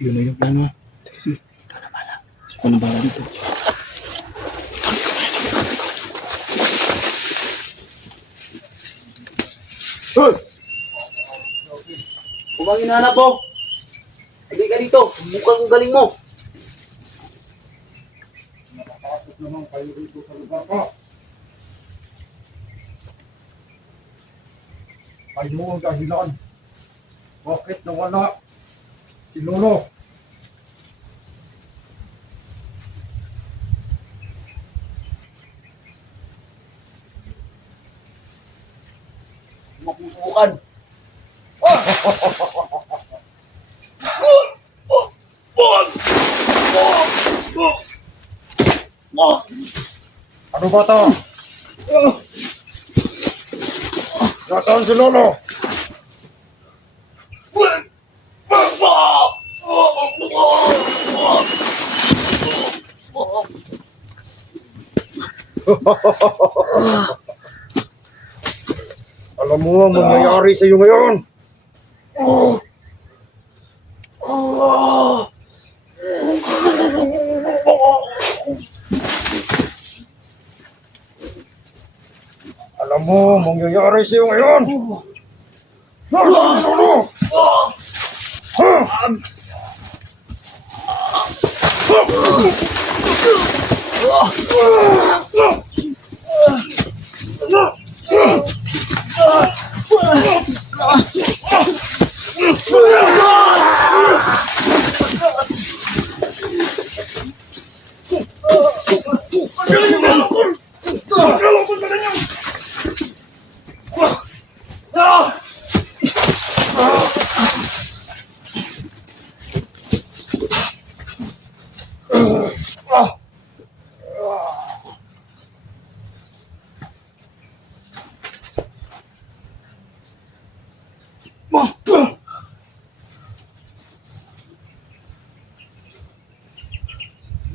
Yun na yung plano. Sige, sige. Ikaw na bala. Ikaw na bala dito. Hoy! Kung bang hinahanap mo, hindi ka dito. Mukhang galing mo. Nakapasok naman kayo dito sa lugar ko. Kayo ang dahilan. Bakit nawala si Lolo? Magsusukan. Ano ba to? Nasaan si Lolo? Alam mo ang mangyayari sa iyo ngayon. Alam mo ang mangyayari sa iyo ngayon. Nasaan si Lolo? Ha?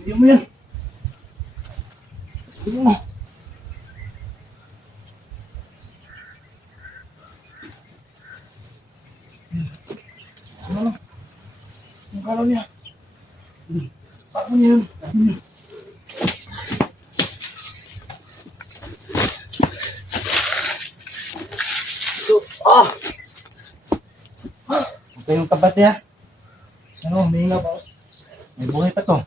Hindi mo yan. Hindi mo. Ano lang? Ang kalaw niya. Paano niya yun? Ito yung tapat niya. Ano, may hinga pa. May buhay pa to.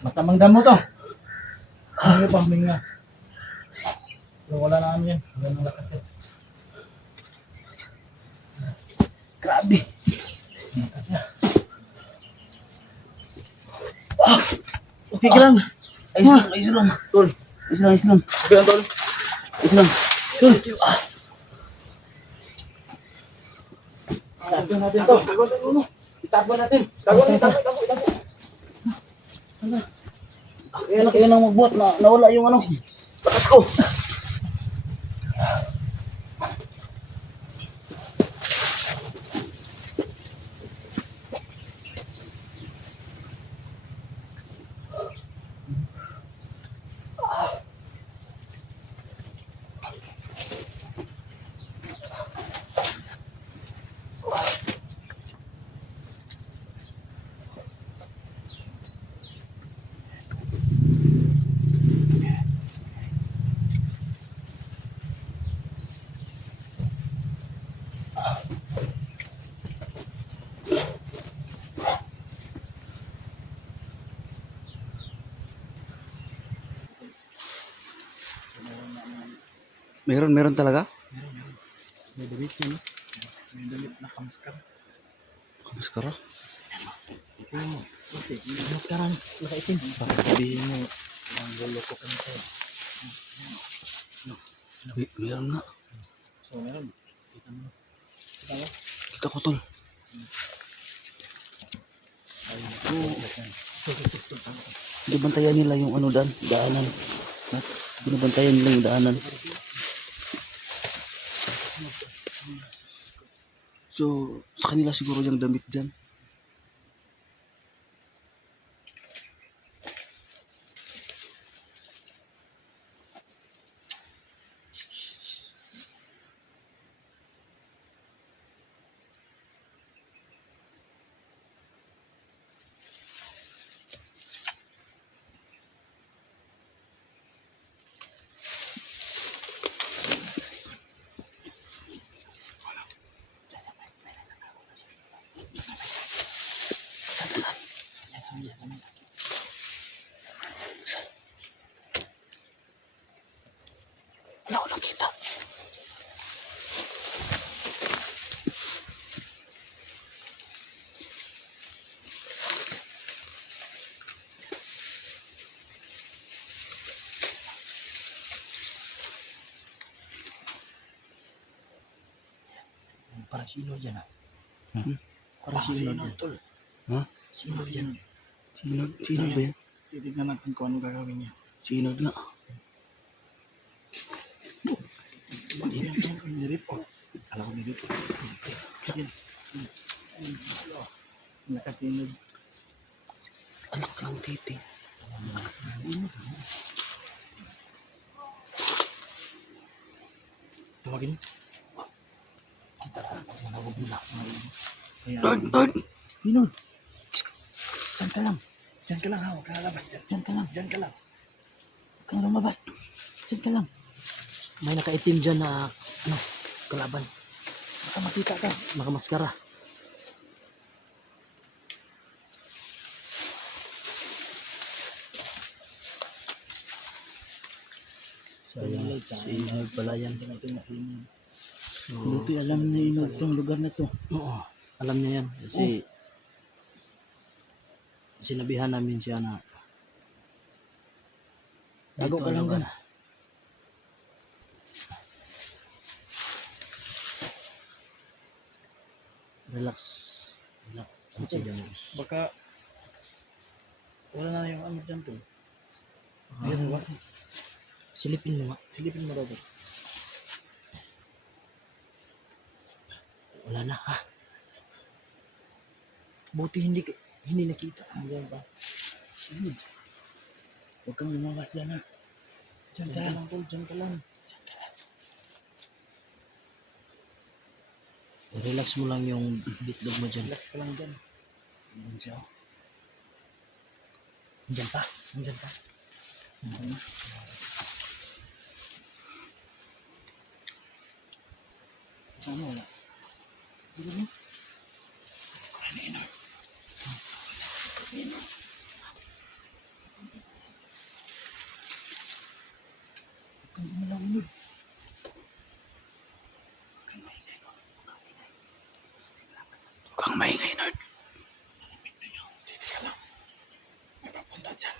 Masamang damo to. May pa, may hinga. Pero wala na ano yan. Wala nang lakas yan. Grabe. Lakas niya. Okay ka lang. Ayos lang. Tol. Ayos lang. Okay lang, tol. Ayos lang. Tol. Tago natin to. Itago natin. Tago natin. Kaya nang magbuhat na nawala yung ano. Bakas ko. Meron talaga? May damit yun. May damit na kamaskara. Kamaskara? Ito yung okay, may kamaskara nakaitim. Baka sabihin mo, ang loloko ka na sa'yo. Meron nga. So, meron. Kita mo. Kita mo? Kita ko, tol. Binabantayan nila yung ano daanan. Binabantayan nila yung daanan. So, sa kanila siguro yung damit dyan. Parang sino dyan ah. Parang sino dyan. tol. Ha? Sino dyan? Sino ba yan? Titignan natin kung ano gagawin niya. Sino nga? Nirip oh. Alam ko nirip. Yan. Lakas din yun. Anak lang titi. Tawagin. Manawag mo lang. Kaya, Dad! Pinod. Diyan ka lang. Diyan ka lang ha. Huwag ka lalabas. Diyan ka lang. Diyan ka lang. Huwag kang lumabas. Diyan ka lang. May nakaitim dyan na kalaban. Baka makita ka. Makamaskara. Si Inod pala yan. So, Buti alam na Inod tong lugar na to. oo, alam niya yan. Kasi sinabihan namin siya na Bago dito ka ang lang lugar. dyan. Relax. Relax. Consider mo. Baka wala na yung ano dyan to. Ah. Yan ba? Silipin mo nga. Silipin mo daw to. Wala na ha. Buti hindi nakita. Diyan ba? Sige. Huwag kang lumabas dyan ha. Diyan ka lang tol. Diyan ka lang. Relax mo lang yung bitlog mo dyan. Relax ka lang dyan. Diyan siya. Diyan pa. Diyan ka. Ano wala? Dito mo. Kanina. Kung umalang Inod. Huwag kang maingay, Nord. Malamit sa'yo. Dito ka lang. May papunta dyan.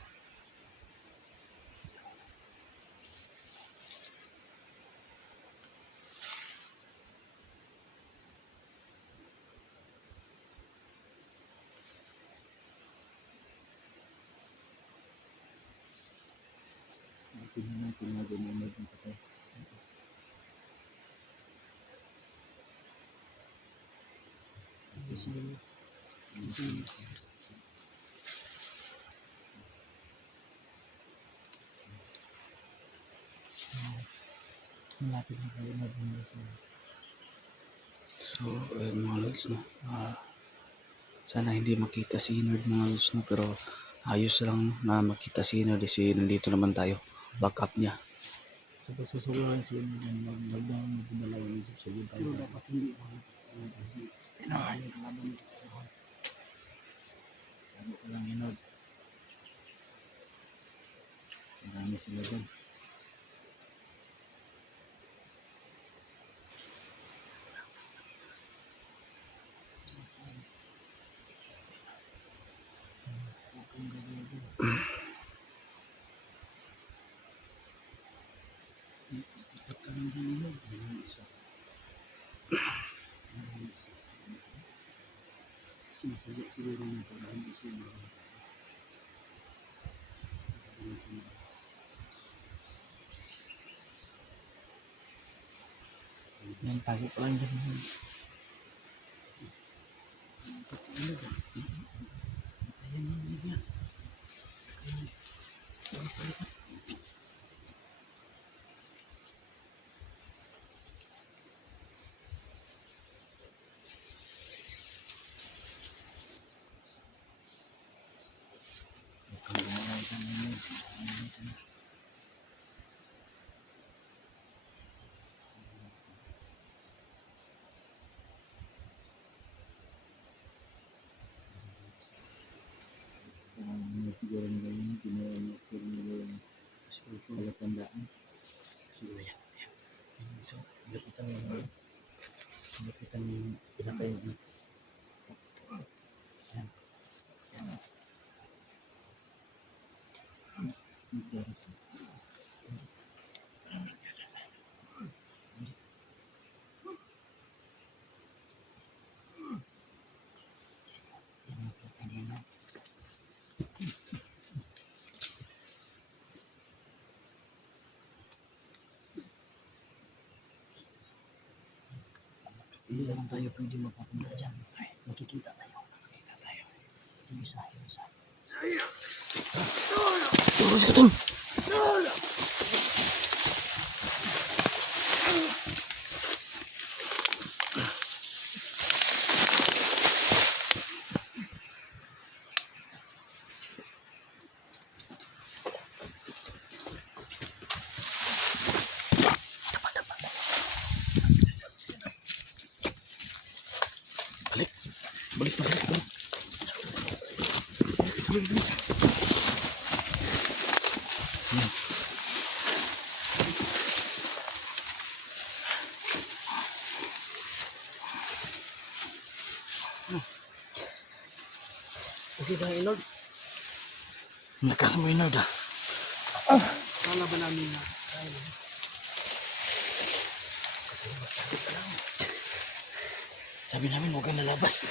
Tingnan natin na ginamit ng patay. Malapit na kayo mag-umbay sa So, mga lods, no? Sana hindi makita si Inord, mga lods, no? Pero ayos lang na makita si Inord kasi nandito naman tayo. Backup niya. sa pagsusuguran siya magdang magdalaw ng isip sa tayo. Pero dapat hindi mo kasi ano yung kalaban nito sa buhay. Bago ka lang Inod. Marami sila dyan. Sticker ka lang dyan Inod. Sinasadya siguro ng pagkain ko siya. Yan, tago pa lang dyan. Ayan yung media. Siguro nila yun, ginawa niya, siguro nila yun, siguro palatandaan. Siguro yan. So, lapitan yung pinatay mo. Yan. Yan. Hindi naman tayo pwede mapapunta dyan. Makikita tayo. Isa. Terus ka dun. Balik. Balik. Okay ba, Lord? Lakas mo, Inord, ah. Kala ba namin na Sabi namin, huwag kang lalabas.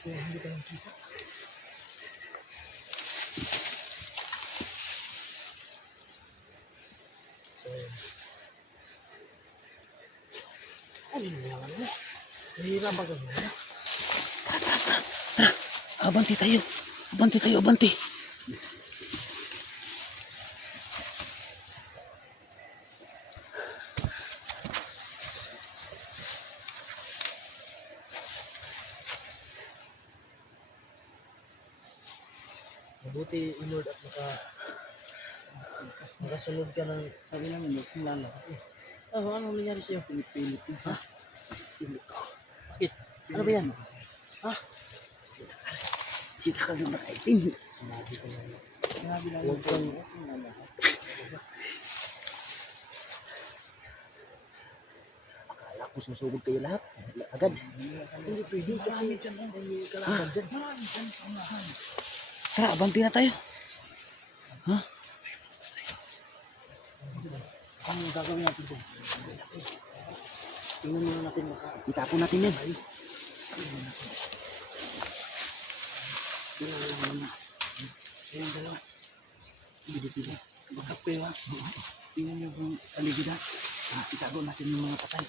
hindi ka lang kita? Ano yung mga ano? Nahihirapan ka ba? Abanti tayo. Abanti. Mabuti, Lord, at makasunod ka ng sabi namin, huwag kang lalakas. Ano nangyari sa'yo? Pilit-pilit. Ha? Bakit? Ano ba yan? Ha? Sila ka na nakaitim. Sinabi ko lang. Huwag kang lalakas. Akala ko susugod kayo lahat. Agad. Hindi pwede kasi hindi ka lang dyan. Tara, abanti na tayo. Ano yung gagawin natin dyan? Tingnan muna natin baka. Itapon natin yan. Tingnan dalawa. Pili. Bakap kayo ha. Tingnan nyo kung paligid ha. Itago natin yung mga patay.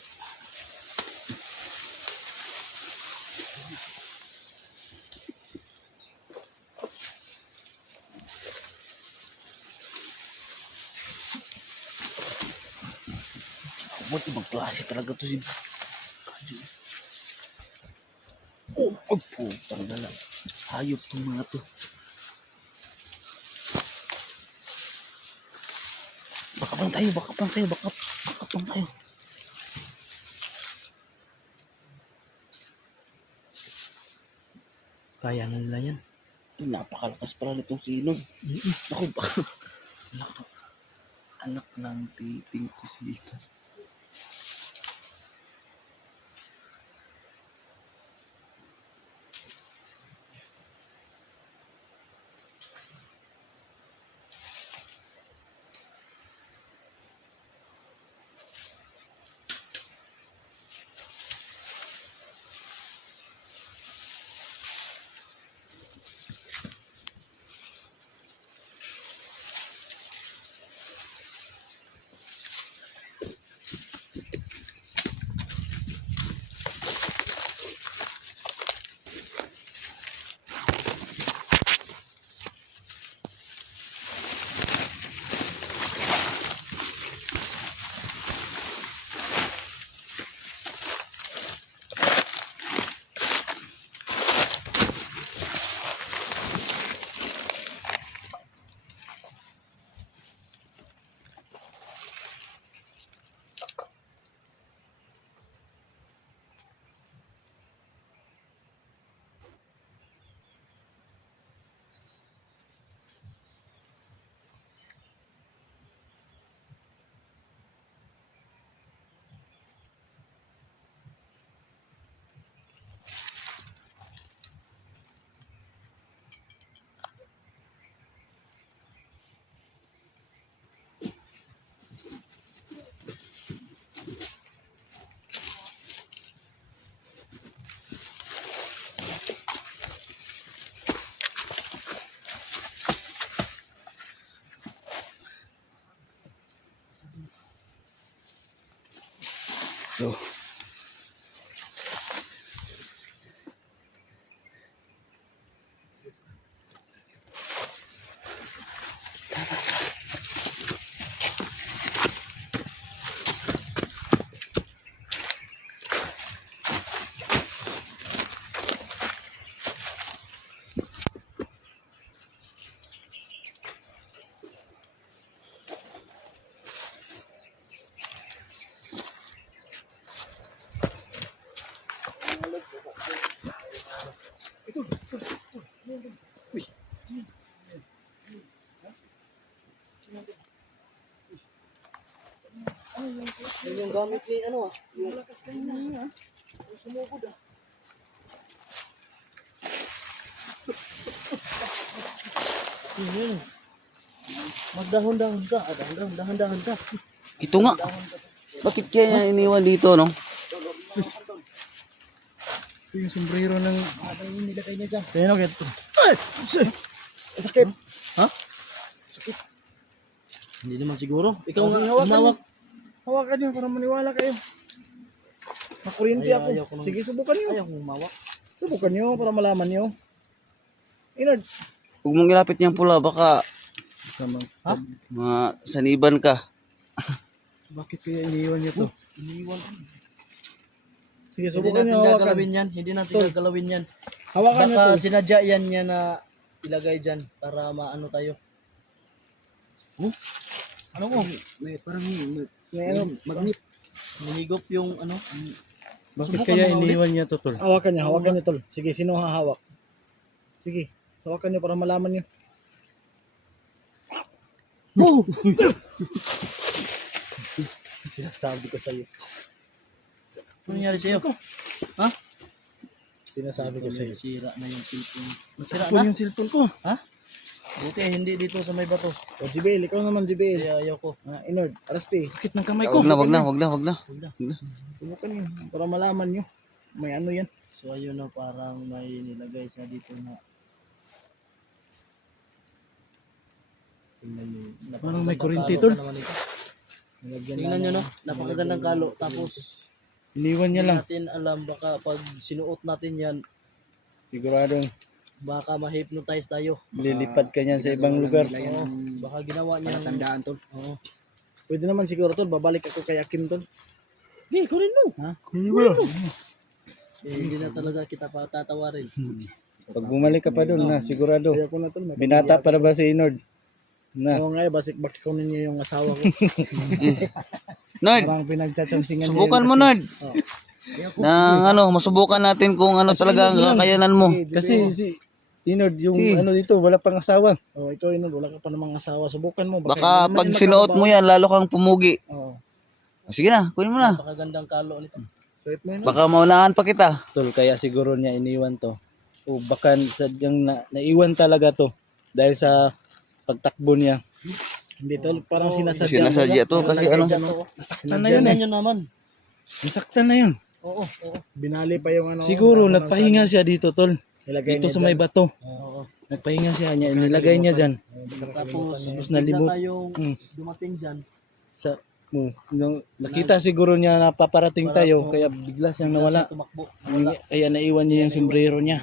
Buti ibang klase talaga to si Kadyo. Oh, putang dala. Hayop tong mga to. Bakap lang tayo. Kaya na nila yan. Ay, napakalakas pala nitong sinong. Ako ba? Anak ng titing tisikan. So, Yung gamit ni ano ah. Yung lakas kanina. Sumugod ah. Yun. Magdahon-dahon ka. Dahan-dahan ka. Ito nga. Bakit kaya niya iniwan dito, no? Ito yung sombrero ng yung nilagay niya dyan. Kaya na, ito. Ay! Sakit. Ha? Sakit. Hindi naman siguro. Ikaw nga, humawak. Hawakan nyo para maniwala kayo. Makuryente ako. Sige, subukan nyo. Ayaw humawak. Subukan nyo para malaman nyo. Inad. Huwag mong ilapit niyang pula, baka Ha? saniban ka. Bakit kaya iniiwan niya to? Iniiwan. Sige, subukan nyo hawakan. Hindi natin gagalawin yan. Hawakan nyo Baka to. sinadya yan niya na ilagay dyan para maano tayo. Ano mo? May parang May ano? magnet. Minigop yung ano. Bakit Subukan kaya mo ulit. iniiwan niya to, tol? Hawakan niya, tol. Sige, sino hahawak? Sige, hawakan niyo para malaman niyo. Sinasabi ko sa'yo. Ano nangyari sa'yo? Ha? Sinasabi ko sa'yo. Sira na yung cellphone. Sira Ako na? yung cellphone ko. Buti hindi dito sa may bato. O, Jibel, ikaw naman, Jibel. Kaya ayaw ko. Inord, Arasti. Sakit ng kamay Wag na. Subukan niyo para malaman niyo. May ano yan. So ayun na parang may nilagay sa dito na. Tingnan nyo. Parang may kuryente, Napakagandang tol. kalo naman ito. Nilagyan Tingnan nyo no. Napakagandang kalo. Tapos Iniwan niya hindi lang. natin alam baka pag sinuot natin yan Siguradong baka ma-hypnotize tayo. lilipad ka niyan sa ibang lugar. Oo. Baka ginawa niya tandaan tol. Oo. Pwede naman siguro, tol. Babalik ako kay Akim, tol. Hindi, kunin mo. Ha? Hindi na talaga kita patatawarin. Pag bumalik ka pa doon na, sigurado. Kaya ko na, tol. Binata para ba si Inord? Na. Oo nga, bakit kunin niyo yung asawa ko? Nord, Parang pinagtatangsingan niya. subukan mo, Nord. Masubukan natin kung ano talaga ang kakayanan mo. Kasi si Inord, yung ano dito, wala pang asawa. Oh, ikaw Inord, wala ka pa namang asawa. Subukan mo. Baka pag sinuot mo yan, lalo kang pumugi. Oo. Sige na, kunin mo na. Napakagandang kalo nito. Suot mo yun. Baka maunahan pa kita. Tol, kaya siguro niya iniwan to. O baka sadyang naiwan talaga to. Dahil sa pagtakbo niya. Hindi tol, parang sinasadya. Sinasadya to kasi ano. Nasaktan na yun eh. Tingnan nyo naman. Nasaktan na yun. Oo. Binali pa yung ano. Siguro nagpahinga siya dito tol. Dito sa may bato. Oo. Nagpahinga siya niya, nilagay niya dyan. Tapos nalimot. bigla tayong dumating dyan. Sa nakita siguro niya na paparating tayo, kaya bigla siyang nawala. Tumakbo. Kaya naiwan niya yung sombrero niya.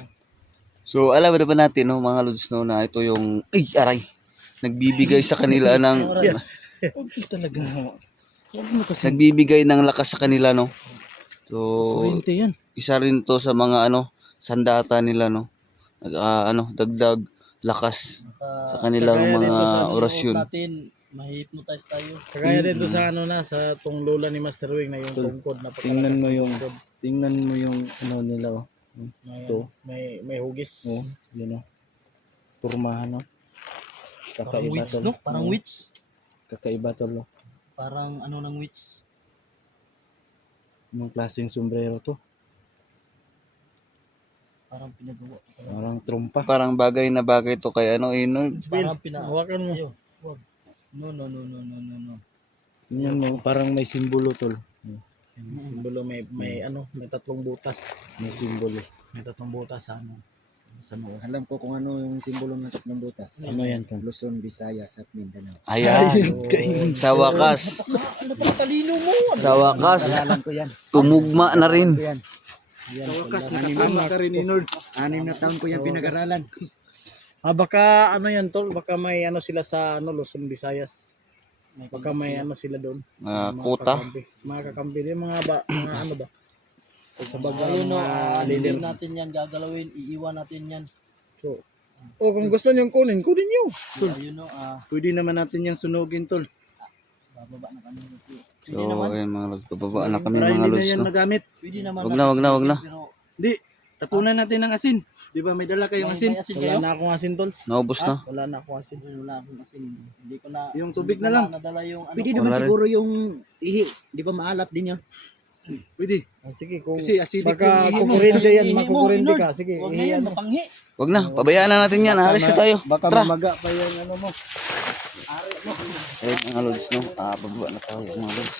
So alam na ba natin no, mga lods no, na ito yung nagbibigay sa kanila ng Okay talaga. Huwag mo kasi. nagbibigay ng lakas sa kanila no. So Kuryente yan. isa rin to sa mga sandata nila no. Dagdag lakas sa kanilang Kagaya dito mga sa orasyon. Natin, ma-hypnotize tayo. Kaya dito sa sa tong lola ni Master Wing na yung tungkod na Tingnan mo yung tungkod. tingnan mo yung ano nila oh. Ito. May hugis. Oh, yun oh. Turmahan oh. Parang Kakaiba witch, tol. no? Parang Oh, witch. Kakaiba tol oh. Parang ano ng witch. Anong klaseng sombrero to? Parang pinagawa. Parang trompa. Parang bagay na bagay to kay Inord. Parang pina... Hawakan mo. Ayaw, wag. No. Yun mo, parang may simbolo tol. Simbolo may tatlong butas. May simbolo. May tatlong butas sa noo. Alam ko kung ano yung simbolo ng tatlong butas. Ano yan tol? Luzon, Visayas at Mindanao. Ayan. Sa wakas. Ano pala talino mo? Sa wakas. Alam ko yan. Tumugma na rin. Yan. Sa wakas nakasama ka rin Inord. 6 na taon ko yan pinag-aralan. Baka ano yan tol, baka may ano sila sa ano Luzon, Visayas. Baka may ano sila doon. Mga Kuta. kakampi. Mga kakampi din, mga ano ba? Sa baga, Ayun no, leader. hindi natin yan gagalawin, iiwan natin yan. So, kung gusto niyo kunin nyo. Ayun no, Pwede naman natin yung sunugin tol. bababa na kami. So, ayun mga lods. Bababa na kami Para mga hindi na lods, yan no? nagamit. Pwede naman. Wag na. Pero Hindi, tapunan natin ng asin. Di ba may dala kayong asin? may asin Wala kayo? na akong asin tol. Naubos na. Wala na akong asin. Wala akong asin. Hindi ko na. Yung tubig hindi ko na lang. Nadala yung ano Pwede ko. naman Wala rin. siguro yung ihi. Di ba maalat din yan? Pwede. Sige, kung Kasi acidic baka yung ihi mo. kukurente yan, Ihi mo, makukurente Inord. ka. Sige, Huwag na yan, ihiyan mo. mapanghi. Wag na. Pabayaan na natin yan. Alis na tayo. Baka Tara. mamaga pa yung ano mo. Ayun mga lods, no? Bababa na tayo mga lods.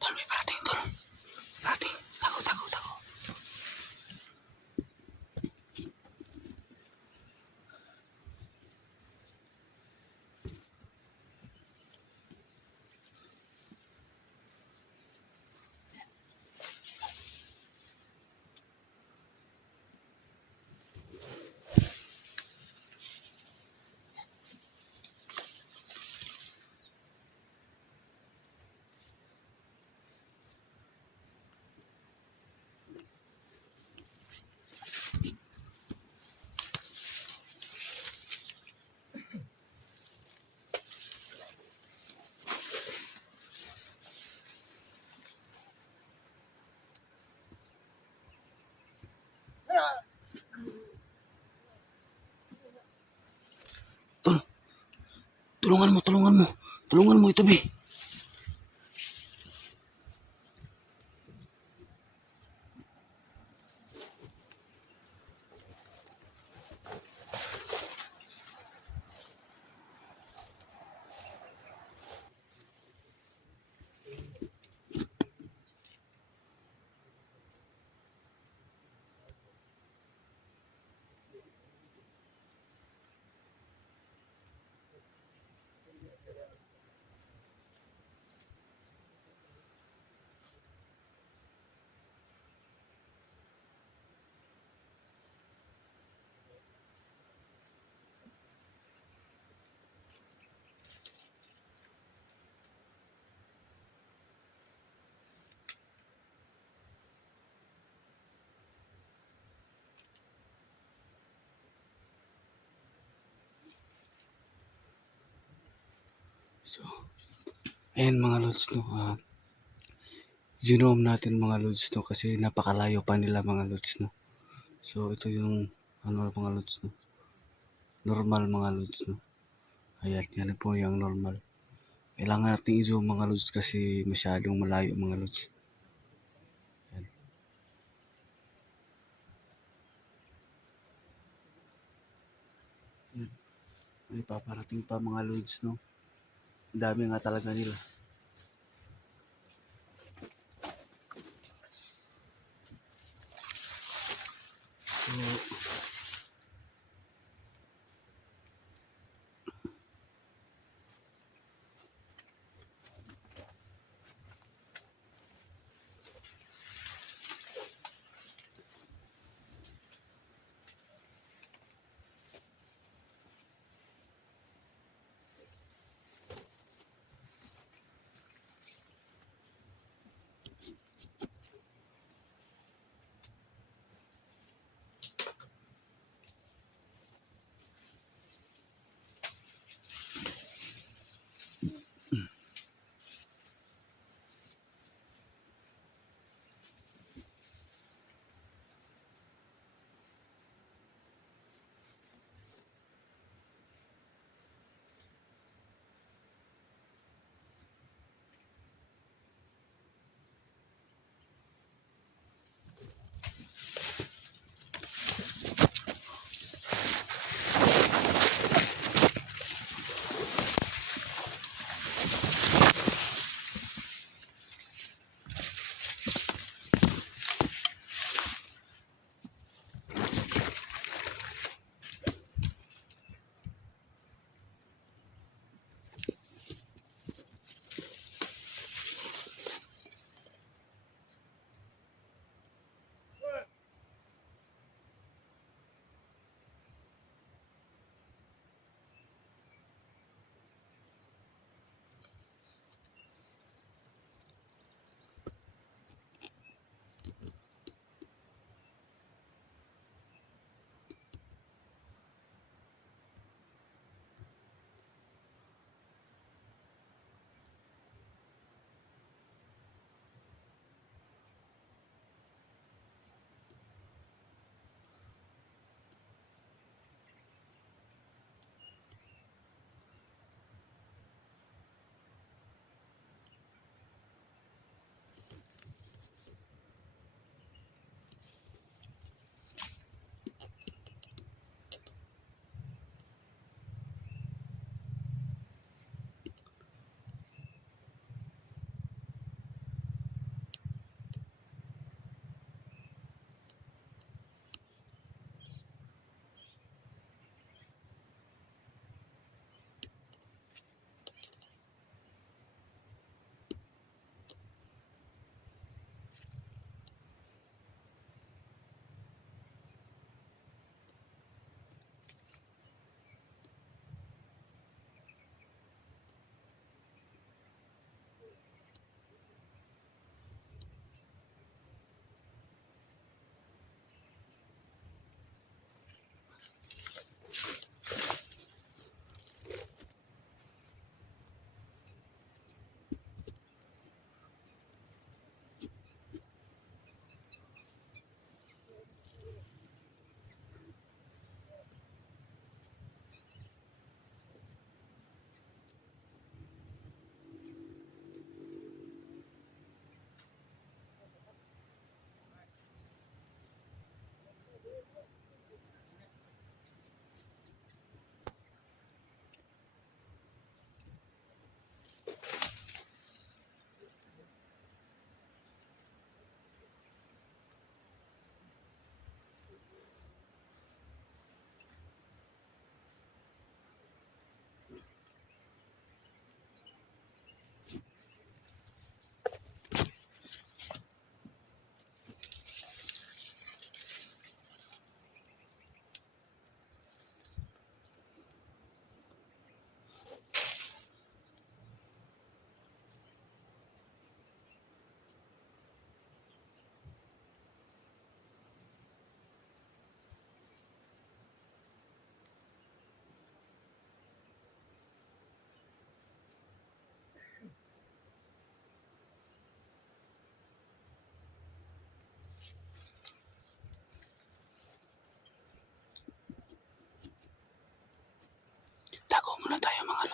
Tol, may parating tol. Parating. Tago. Tulungan mo. Tulungan mo itabi. Ayan mga lods, no. Ginome natin mga lods, no, kasi napakalayo pa nila mga lods, no. So ito yung ano mga lods, no. Normal mga lods, no. Ayan, yan po yung normal. Kailangan natin i-zoom mga lods kasi masyadong malayo mga lods. Ayan. Ayan. May paparating pa mga lods, no. Ang dami nga talaga nila. So,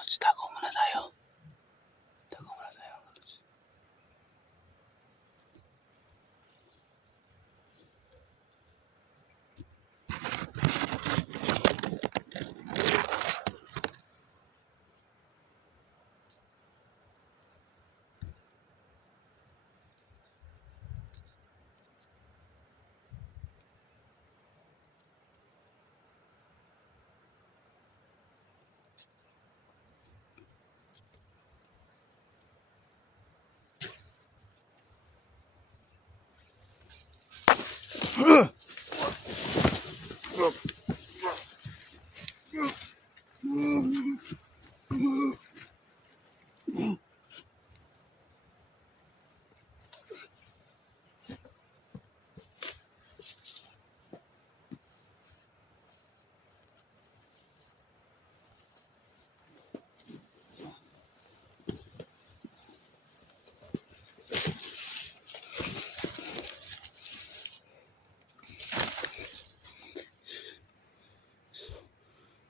Lods, tago muna tayo. Tago muna tayo, mga Lods.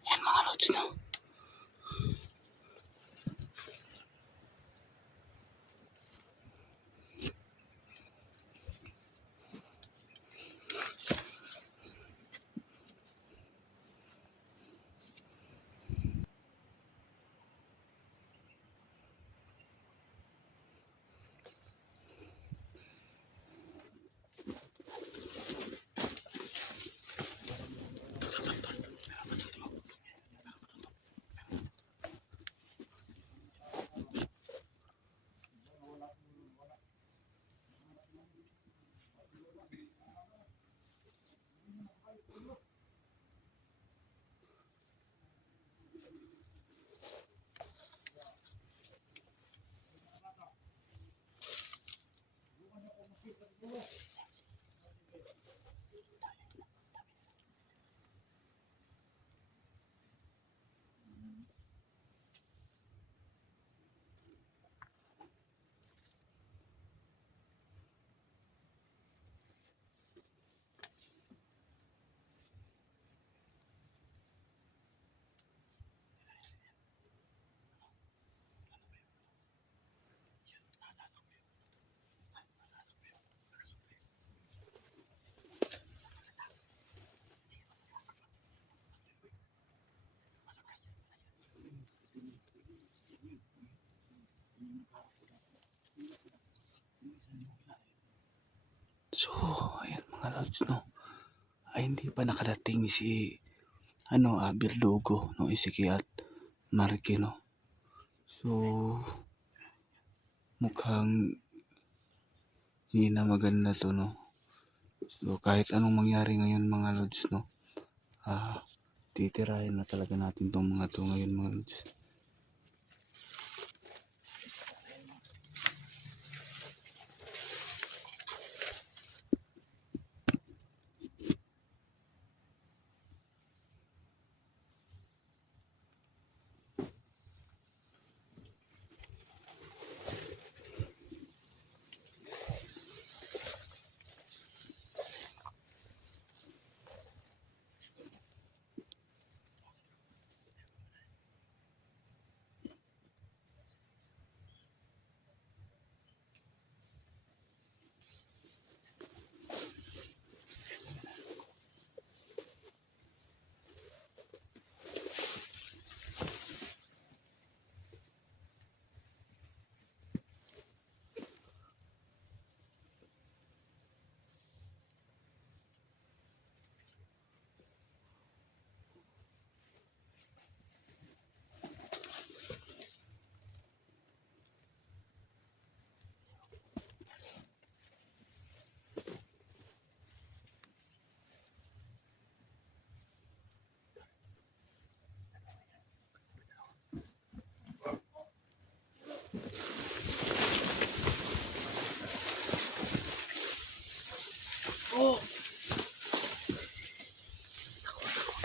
Yan mga Lods, no? So, ayan mga Lods, no? Ay, hindi pa nakarating si, Berdugo, no? Isiki at Marky, no? So, mukhang hindi na maganda to, no? So, kahit anong mangyari ngayon mga Lods, no? Titirahin na talaga natin tong mga to ngayon mga Lods.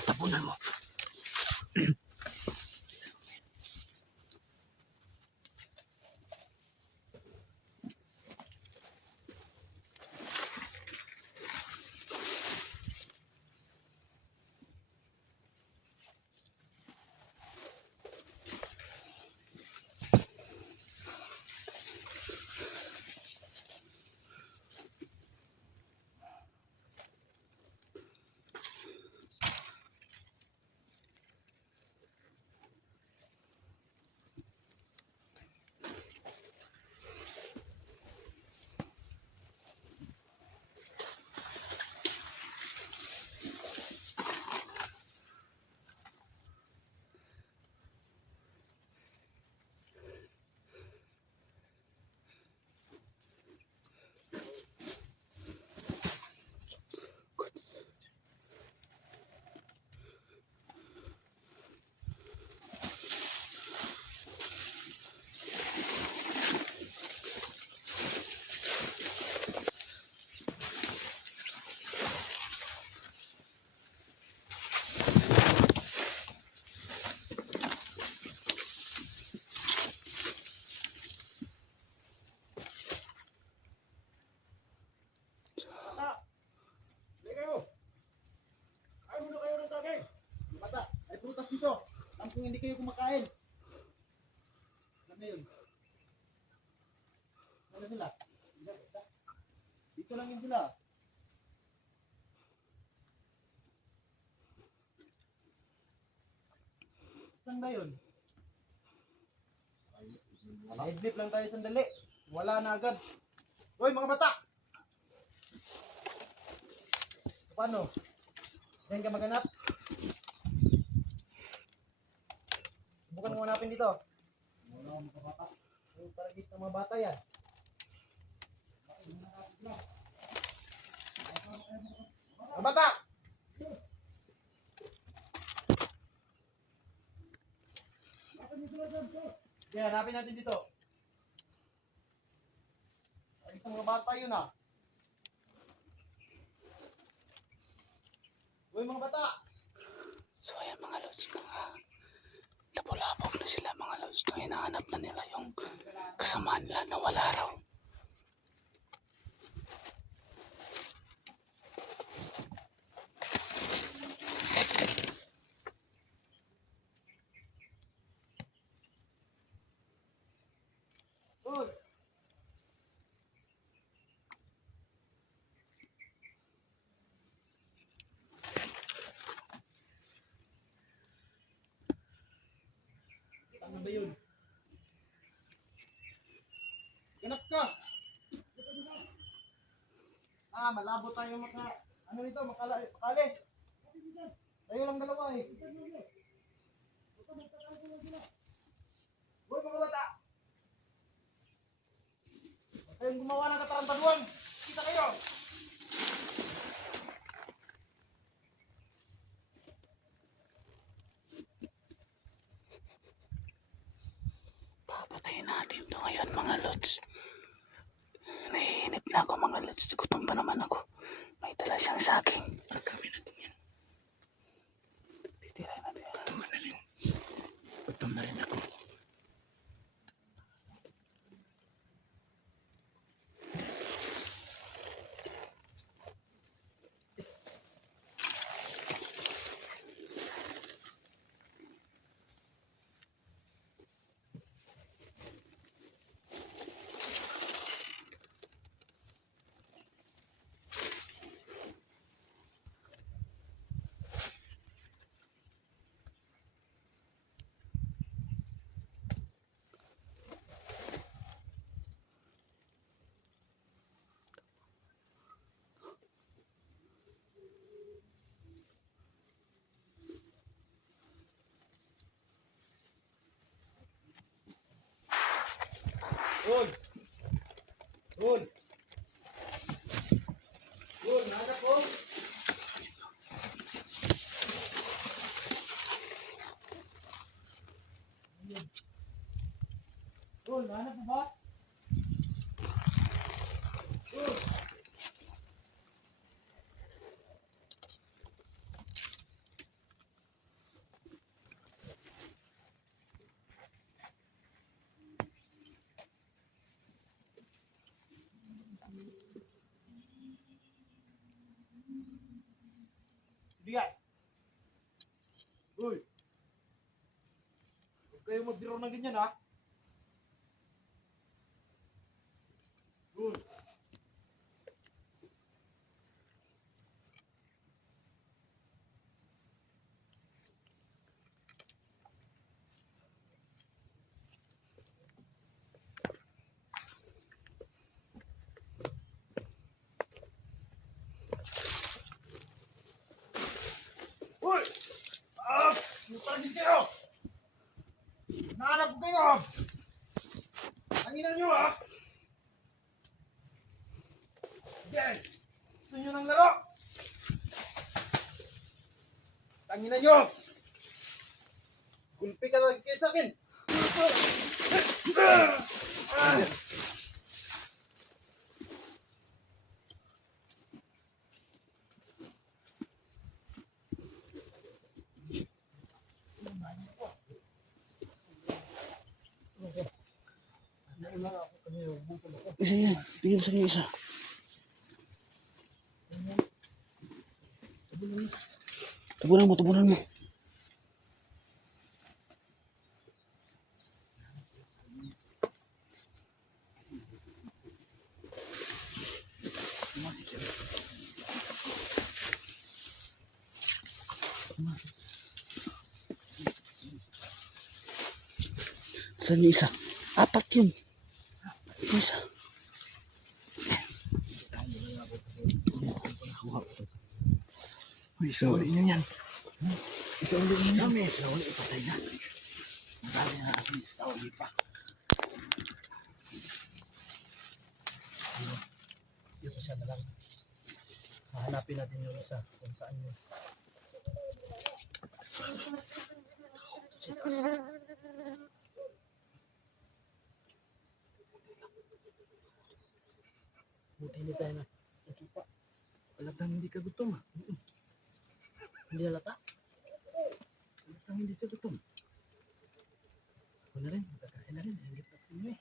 Tapunan mo. kung hindi kayo kumakain. Ano yun? Ano sila? Dito lang yun sila. Saan ba yun? Headlip lang tayo sandali. Wala na agad. Hoy mga bata! Paano? Diyan ka maghanap? Subukan mo hanapin dito. Wala akong mga bata. Yung paragis ng mga bata yan. Mga bata! Yan, hanapin natin dito. Paragis ng mga bata yun ah. Uy mga bata! So ayan mga lods, labog na sila mga lods. Hinahanap na nila yung kasama nila na wala raw. Uy! Ano ba yun? Ganap ka! Malabo tayo ano nito, makalis. Tayo lang dalawa eh. Uy mga bata! Huwag kayong gumawa ng katarantaduan. Kita kayo! Papatayin natin to ngayon mga lods. Nahihinip na ako mga lods. Gutom pa naman ako. May dala siyang saging. Gagawin natin yan. Titirahin natin yan. Gutom na rin. Gutom na rin ako. Uy! Uy! Uy, nahanap ko! Uy, nahanap mo ba? Uy! Bigay! Uy! Huwag kayo magbiro ng ganyan ha! Uy! Uy! Yung paragis kayo! Nahanap ko kayo! Tanginan nyo ha! Yan! Gusto nyo ng laro? Tanginan nyo! Gulpi ka na kayo sa akin! Isa yan. Bigyan mo sa kanya isa. Tabunan mo, tabunan mo. Saan yung isa? Apat yun. Yung isa. Uy, isa uli nyo yan. Isa uli nyo yan. May isa uli, patay na. Marami na at least isa uli pa. Dito siya na lang. Hahanapin natin yung isa kung saan yun. Buti hindi tayo na nakita. Palatang hindi ka gutom ah. Hindi halata. Palatang hindi sa gutom. Ako na rin, magkakain na rin. Hingit na kasi nyo eh.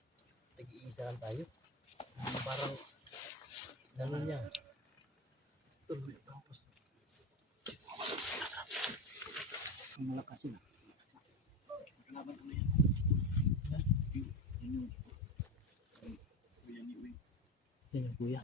Nag-iisa lang tayo. Parang gano'n niya. Tuloy ito ako. Ang malakas yun ah. Kalaban ko na yan. Yan yung kuya ni Uy. Yan yung kuya.